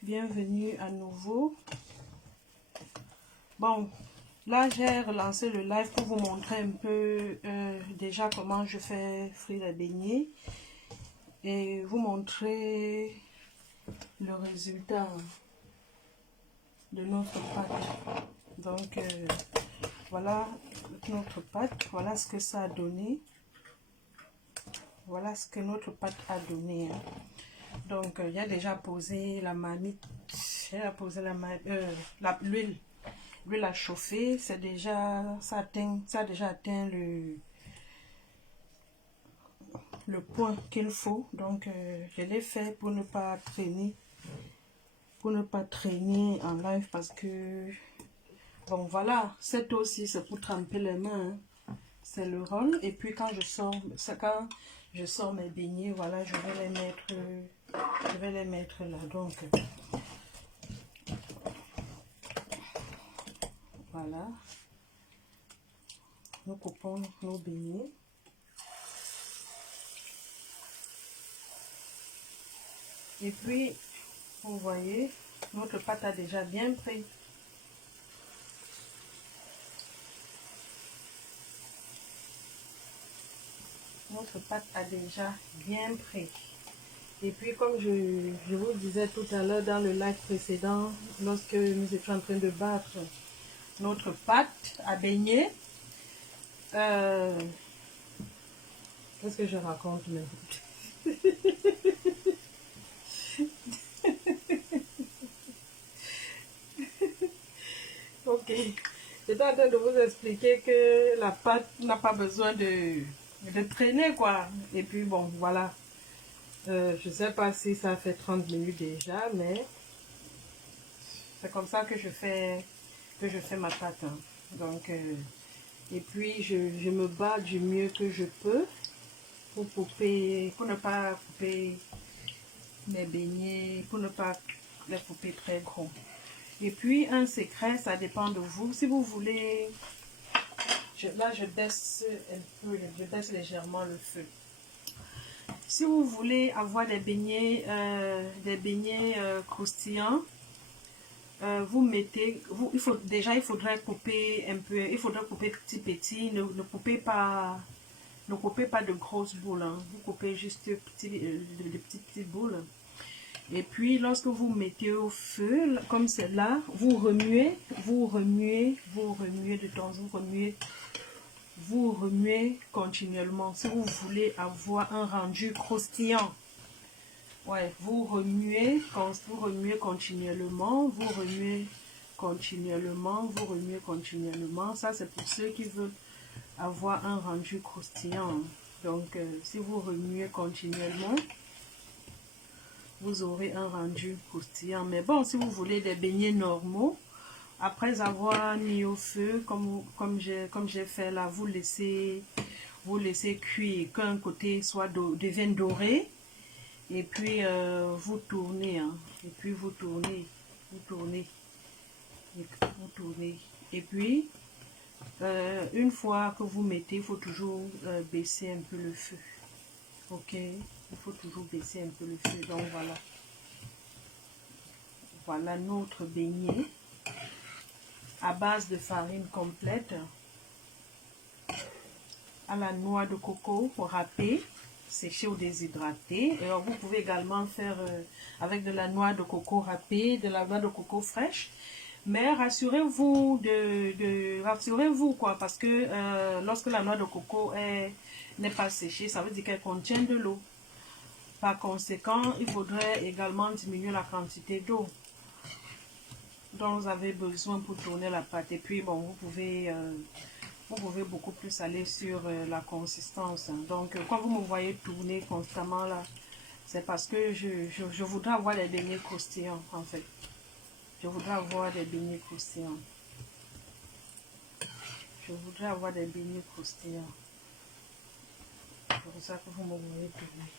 Bienvenue à nouveau. Bon, là j'ai relancé le live pour vous montrer un peu déjà comment je fais frire les beignets et vous montrer le résultat de notre pâte. Donc voilà notre pâte, voilà ce que ça a donné. Voilà ce que notre pâte a donné. Donc j'ai déjà posé la marmite, j'ai posé l'huile. L'huile a chauffé, c'est déjà, ça a déjà atteint le point qu'il faut. Donc je l'ai fait pour ne pas traîner, en live parce que bon voilà, cette eau-ci c'est pour tremper les mains, hein. C'est le rôle. Et puis quand je sors mes beignets, voilà, je vais les mettre là. Donc voilà, nous coupons nos beignets. Et puis, vous voyez, notre pâte a déjà bien pris. Notre pâte a déjà bien pris. Et puis, comme je vous disais tout à l'heure dans le live précédent, lorsque nous étions en train de battre notre pâte à beignet, qu'est-ce que je raconte maintenant? Ok, j'étais en train de vous expliquer que la pâte n'a pas besoin de traîner, quoi. Et puis bon, voilà. Je sais pas si ça fait 30 minutes déjà, mais c'est comme ça que je fais ma pâte, hein. Donc, et puis je me bats du mieux que je peux pour ne pas couper mes beignets, pour ne pas les couper très gros. Et puis un secret, ça dépend de vous. Si vous voulez, là je baisse un peu, je baisse légèrement le feu. Si vous voulez avoir des beignets croustillants, vous mettez, il faudrait couper un peu, il faudrait couper petit. Ne coupez pas de grosses boules, hein. Vous coupez juste de petites boules. Et puis lorsque vous mettez au feu, comme c'est là, vous remuez de temps, vous remuez continuellement. Si vous voulez avoir un rendu croustillant, ouais, vous remuez continuellement, Ça, c'est pour ceux qui veulent avoir un rendu croustillant. Donc, si vous remuez continuellement, vous aurez un rendu croustillant. Mais bon, si vous voulez des beignets normaux, après avoir mis au feu, comme j'ai fait là, vous laissez cuire, qu'un côté soit devienne doré. Et puis vous tournez, hein. Et puis vous tournez. Et puis une fois que vous mettez, il faut toujours baisser un peu le feu. Ok, il faut toujours baisser un peu le feu. Donc voilà notre beignet à base de farine complète, à la noix de coco râpée, séchée ou déshydratée. Et alors, vous pouvez également faire avec de la noix de coco râpée, de la noix de coco fraîche. Mais rassurez-vous rassurez-vous quoi, parce que lorsque la noix de coco n'est pas séchée, ça veut dire qu'elle contient de l'eau. Par conséquent, il faudrait également diminuer la quantité d'eau dont vous avez besoin pour tourner la pâte. Et puis bon, vous pouvez beaucoup plus aller sur la consistance. Donc quand vous me voyez tourner constamment là, c'est parce que je voudrais avoir des beignets croustillants en fait. Je voudrais avoir des beignets croustillants. C'est pour ça que vous me voyez tourner.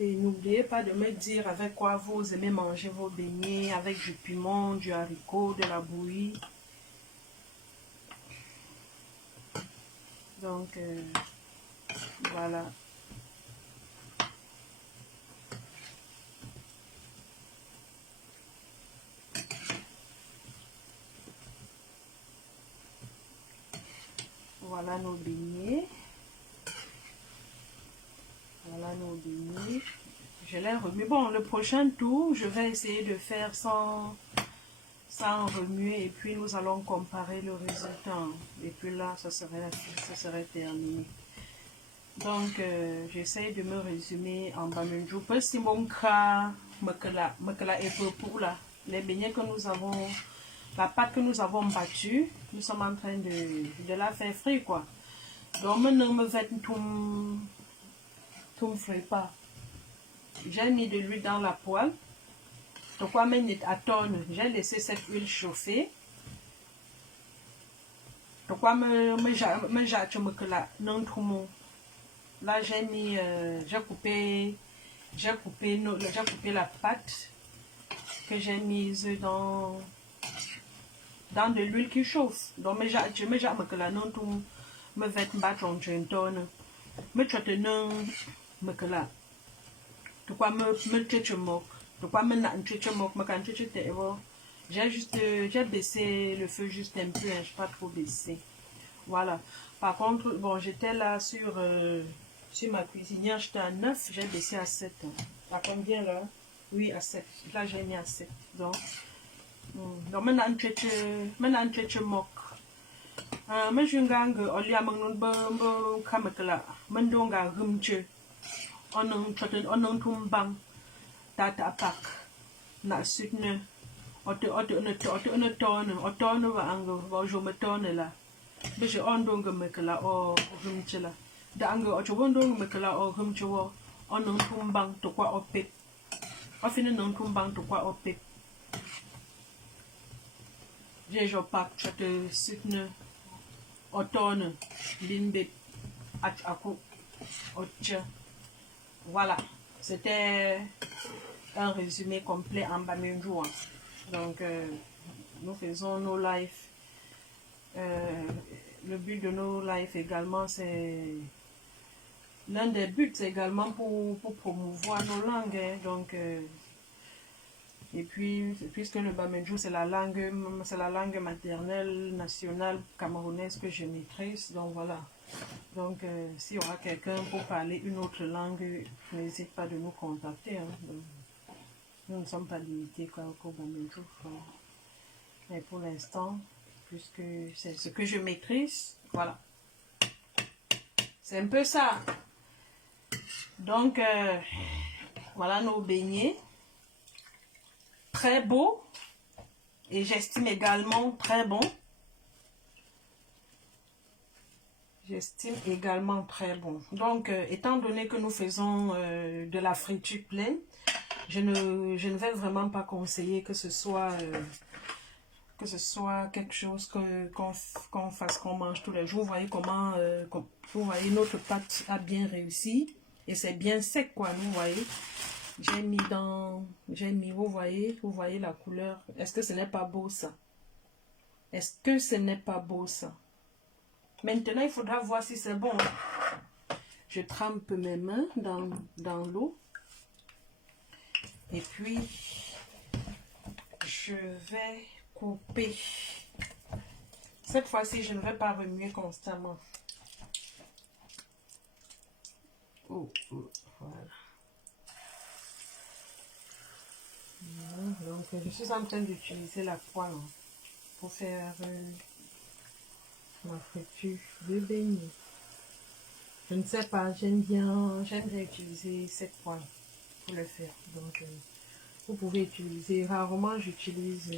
Et n'oubliez pas de me dire avec quoi vous aimez manger vos beignets, avec du piment, du haricot, de la bouillie. Donc, Voilà. Voilà nos beignets. Voilà nos beignets. Je les remue. Bon, le prochain tour, je vais essayer de faire sans remuer et puis nous allons comparer le résultat. Et puis là, ça serait terminé. Donc, j'essaie de me résumer en Bamenjou. Si mon cas, Mekela et pour là, les beignets que nous avons, la pâte que nous avons battue, nous sommes en train de la faire frire, quoi. Donc, maintenant, me fait tout me frais pas. J'ai mis de l'huile dans la poêle. Donc, quoi, à tonne, j'ai laissé cette huile chauffer. Donc, quoi, là, j'ai mis, j'ai coupé la pâte que j'ai mise dans de l'huile qui chauffe. Donc, je me jette que là, non, tout me fait battre en tonne. Me traite non, me que là. De quoi me traite moque. De quoi me n'a traite moque, me quand traite j'ai baissé le feu juste un peu, hein, je pas trop baissé. Voilà. Par contre, bon, j'étais là sur ma cuisinière, j'étais à 9, j'ai baissé à 7. À combien là? Oui, à 7. Là, j'ai mis à 7. Donc maintenant, je suis moque. Mais je gang, oli à mon bon kamekla, mendonga rumche, on tumbang, tata pak, na sutne, ote tonne va ango, va je me tonne là. Mais je ondonga mekla o rumche là. Da ango ote wondonga mekla o rumche wo, on tumbang to kwa opet. Ofine non tumbang to kwa opet. Je pak, chate sutne. Automne, limbe, aku, otche. Voilà, c'était un résumé complet en Bamenjou. Donc, nous faisons nos lives. Le but de nos lives également, c'est l'un des buts également pour promouvoir nos langues. Hein. Donc, et puis, puisque le Bamenjou, c'est la langue maternelle nationale camerounaise que je maîtrise, donc voilà. Donc, s'il y aura quelqu'un pour parler une autre langue, n'hésite pas de nous contacter. Hein. Donc, nous ne sommes pas limités qu'au Bamenjou. Mais pour l'instant, puisque c'est ce que je maîtrise, voilà. C'est un peu ça. Donc, voilà nos beignets. Très beau et j'estime également très bon. J'estime également très bon. Donc, étant donné que nous faisons de la friture pleine, je ne vais vraiment pas conseiller que ce soit quelque chose qu'on fasse, qu'on mange tous les jours. Vous voyez comment, vous voyez, notre pâte a bien réussi et c'est bien sec, quoi. Vous voyez. J'ai mis, vous voyez la couleur. Est-ce que ce n'est pas beau ça? Est-ce que ce n'est pas beau ça? Maintenant, il faudra voir si c'est bon. Je trempe mes mains dans l'eau. Et puis, je vais couper. Cette fois-ci, je ne vais pas remuer constamment. Oh, voilà. Donc, je suis en train d'utiliser la poêle pour faire ma friture de beignets. Je ne sais pas, j'aime bien utiliser cette poêle pour le faire. Donc, vous pouvez utiliser, rarement j'utilise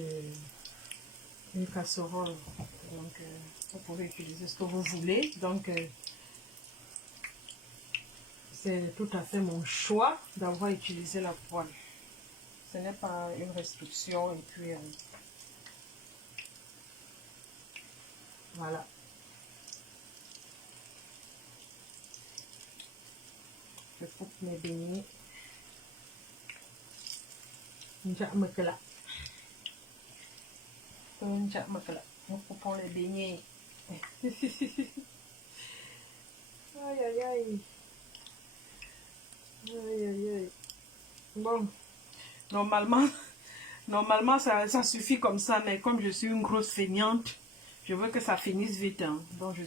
une casserole. Donc, vous pouvez utiliser ce que vous voulez. Donc, c'est tout à fait mon choix d'avoir utilisé la poêle. Ce n'est pas une restriction et puis voilà. Je coupe mes beignets. Makela. Nous coupons les beignets. Aïe aïe aïe. Aïe, aïe, aïe. Bon, normalement, normalement ça suffit comme ça, mais comme je suis une grosse feignante, je veux que ça finisse vite. Hein. Donc je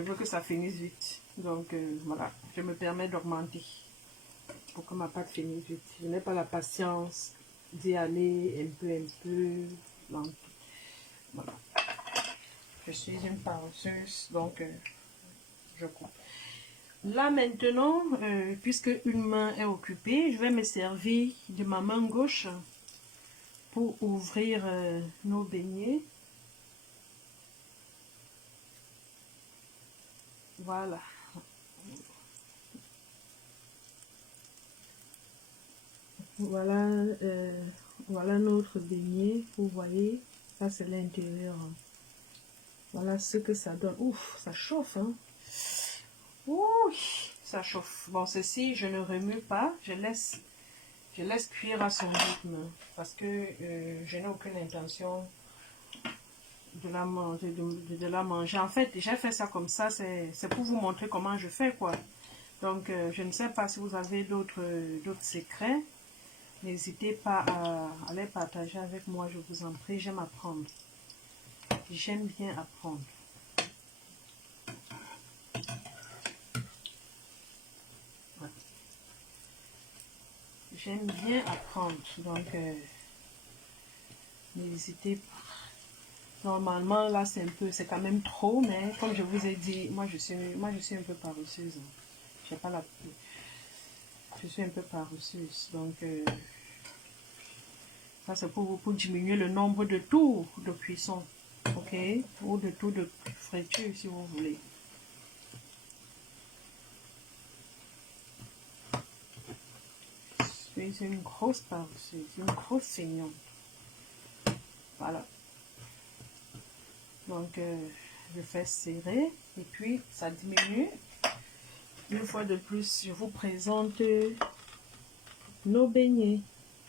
veux que ça finisse vite. Donc voilà, je me permets d'augmenter pour que ma pâte finisse vite. Je n'ai pas la patience d'y aller un peu. Donc, voilà. Je suis une paresseuse, donc je coupe. Là maintenant, puisque une main est occupée, je vais me servir de ma main gauche pour ouvrir nos beignets. Voilà. Voilà, voilà notre beignet. Vous voyez, ça c'est l'intérieur. Voilà ce que ça donne. Ouf, ça chauffe. Hein. Ouh, ça chauffe. Bon, ceci, je ne remue pas. Je laisse cuire à son rythme. Parce que je n'ai aucune intention de la manger. De la manger. En fait, j'ai fait ça comme ça. C'est pour vous montrer comment je fais, quoi. Donc, je ne sais pas si vous avez d'autres secrets. N'hésitez pas à les partager avec moi, je vous en prie. J'aime apprendre. J'aime bien apprendre. Ouais. J'aime bien apprendre. Donc, n'hésitez pas. Normalement, là, c'est quand même trop, mais comme je vous ai dit, moi, je suis un peu paresseuse. J'ai pas la... Je suis un peu paresseuse. Donc, ça, c'est pour diminuer le nombre de tours de cuisson. Ok? Ou de tours de friture, si vous voulez. Je suis une grosse paresseuse, une grosse saignante. Voilà. Donc, je fais serrer et puis ça diminue. Une fois de plus, je vous présente nos beignets.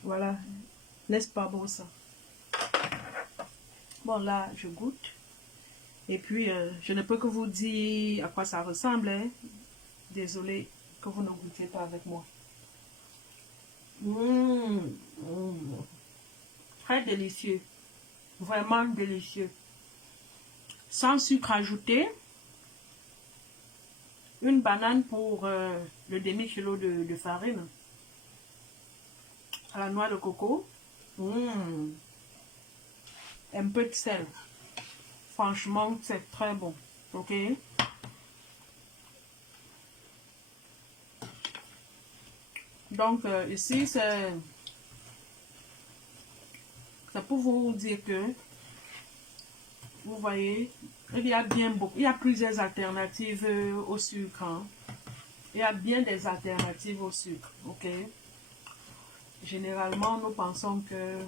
Voilà. N'est-ce pas beau ça? Bon, là, je goûte. Et puis, je ne peux que vous dire à quoi ça ressemble. Hein. Désolée que vous ne goûtiez pas avec moi. Très délicieux. Vraiment délicieux. Sans sucre ajouté. Une banane pour le demi-kilo de farine. À la noix de coco. Un peu de sel. Franchement, c'est très bon. Ok? Donc, ici, c'est pour vous dire que, vous voyez, il y a il y a plusieurs alternatives au sucre. Hein. Il y a bien des alternatives au sucre. Ok? Généralement, nous pensons que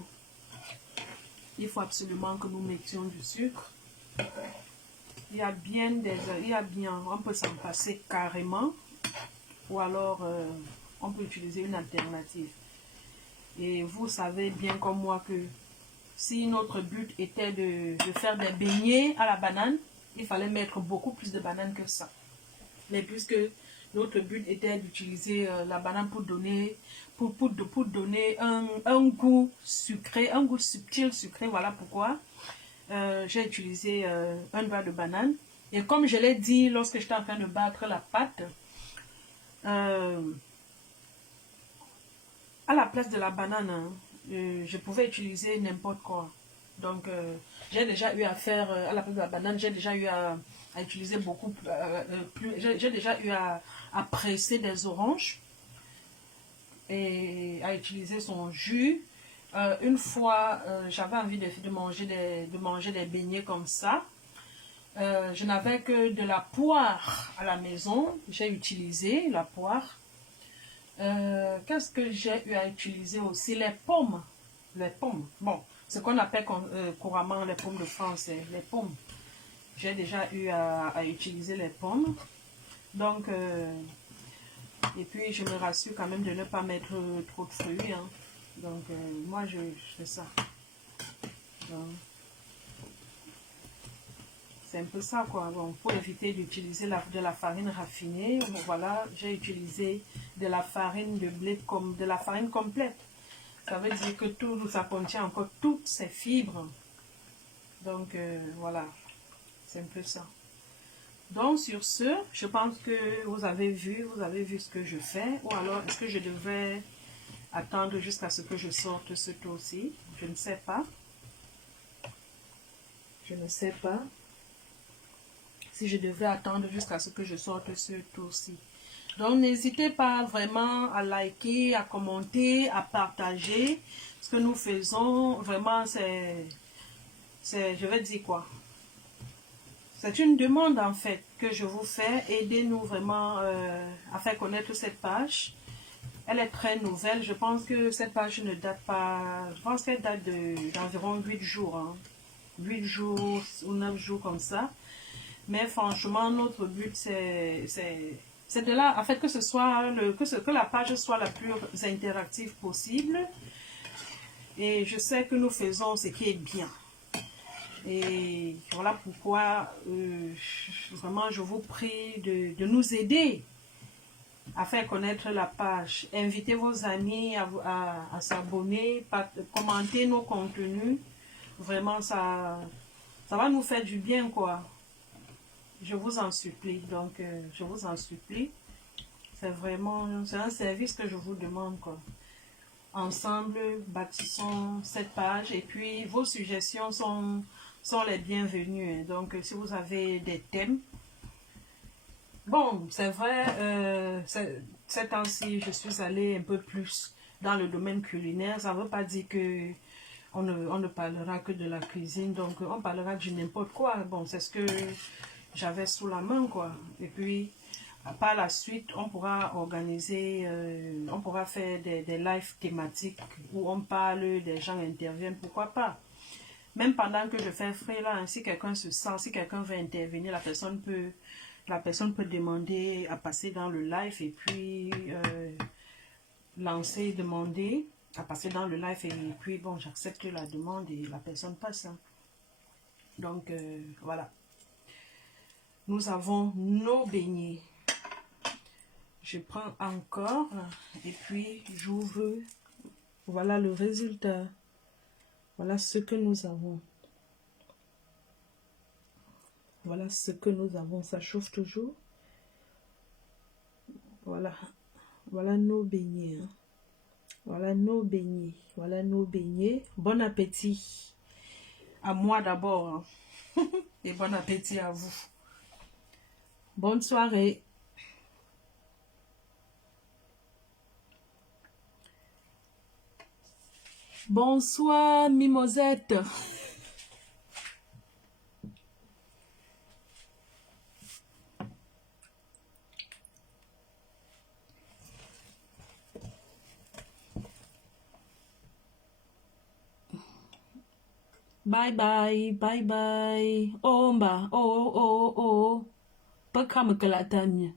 il faut absolument que nous mettions du sucre. Il y a bien, on peut s'en passer carrément, ou alors on peut utiliser une alternative. Et vous savez bien comme moi que si notre but était de faire des beignets à la banane, il fallait mettre beaucoup plus de bananes que ça. Mais puisque notre but était d'utiliser la banane pour donner, donner un goût sucré, un goût subtil sucré, voilà pourquoi j'ai utilisé un doigt de banane. Et comme je l'ai dit lorsque j'étais en train de battre la pâte, à la place de la banane, hein, je pouvais utiliser n'importe quoi. Donc, j'ai déjà eu à faire, à la place de la banane, j'ai déjà eu à utiliser beaucoup plus. J'ai déjà eu à presser des oranges et à utiliser son jus. Une fois, j'avais envie de manger des beignets comme ça. Je n'avais que de la poire à la maison. J'ai utilisé la poire. Qu'est-ce que j'ai eu à utiliser aussi? Les pommes. Les pommes. Bon, ce qu'on appelle couramment les pommes de France, les pommes. J'ai déjà eu à utiliser les pommes. Donc, et puis je me rassure quand même de ne pas mettre trop de fruits. Hein. Donc, moi, je fais ça. c'est un peu ça, quoi. Bon, pour éviter d'utiliser de la farine raffinée, voilà, j'ai utilisé de la farine de blé, comme de la farine complète. Ça veut dire que tout, ça contient encore toutes ces fibres. Donc, voilà, c'est un peu ça. Donc, sur ce, je pense que vous avez vu ce que je fais. Ou alors, est-ce que je devrais attendre jusqu'à ce que je sorte ce tour-ci? Je ne sais pas. Je ne sais pas si je devais attendre jusqu'à ce que je sorte ce tour-ci. Donc, n'hésitez pas vraiment à liker, à commenter, à partager ce que nous faisons. Vraiment, je vais dire quoi? C'est une demande en fait que je vous fais. Aidez-nous vraiment à faire connaître cette page. Elle est très nouvelle. Je pense que cette page ne date pas... Je pense qu'elle date d'environ 8 jours. Hein. 8 jours ou 9 jours comme ça. Mais franchement, notre but, c'est de là, en fait, que la page soit la plus interactive possible. Et je sais que nous faisons ce qui est bien. Et voilà pourquoi, vraiment, je vous prie de nous aider à faire connaître la page. Invitez vos amis à s'abonner, commenter nos contenus. Vraiment, ça va nous faire du bien, quoi. Je vous en supplie. Donc, je vous en supplie. C'est un service que je vous demande, quoi. Ensemble, bâtissons cette page. Et puis, vos suggestions sont les bienvenues. Donc, si vous avez des thèmes. Bon, c'est vrai, ces temps-ci, je suis allée un peu plus dans le domaine culinaire. Ça ne veut pas dire que on ne parlera que de la cuisine. Donc, on parlera de n'importe quoi. Bon, c'est ce que j'avais sous la main, quoi. Et puis, par la suite, on pourra organiser, on pourra faire des lives thématiques où on parle, des gens interviennent, pourquoi pas. Même pendant que je fais freelance, si quelqu'un se sent, si quelqu'un veut intervenir, la personne peut demander à passer dans le live et puis demander à passer dans le live et puis bon, j'accepte la demande et la personne passe. Hein. Donc, voilà. Nous avons nos beignets. Je prends encore et puis j'ouvre. Voilà le résultat. Voilà ce que nous avons. Voilà ce que nous avons. Ça chauffe toujours. Voilà. Voilà nos beignets. Hein. Voilà nos beignets. Voilà nos beignets. Bon appétit. À moi d'abord. Hein. Et bon appétit à vous. Bonne soirée. Bonsoir, Mimosette. Bye bye, bye bye. Oh, mba, oh, oh, oh. Pas comme que la tanya.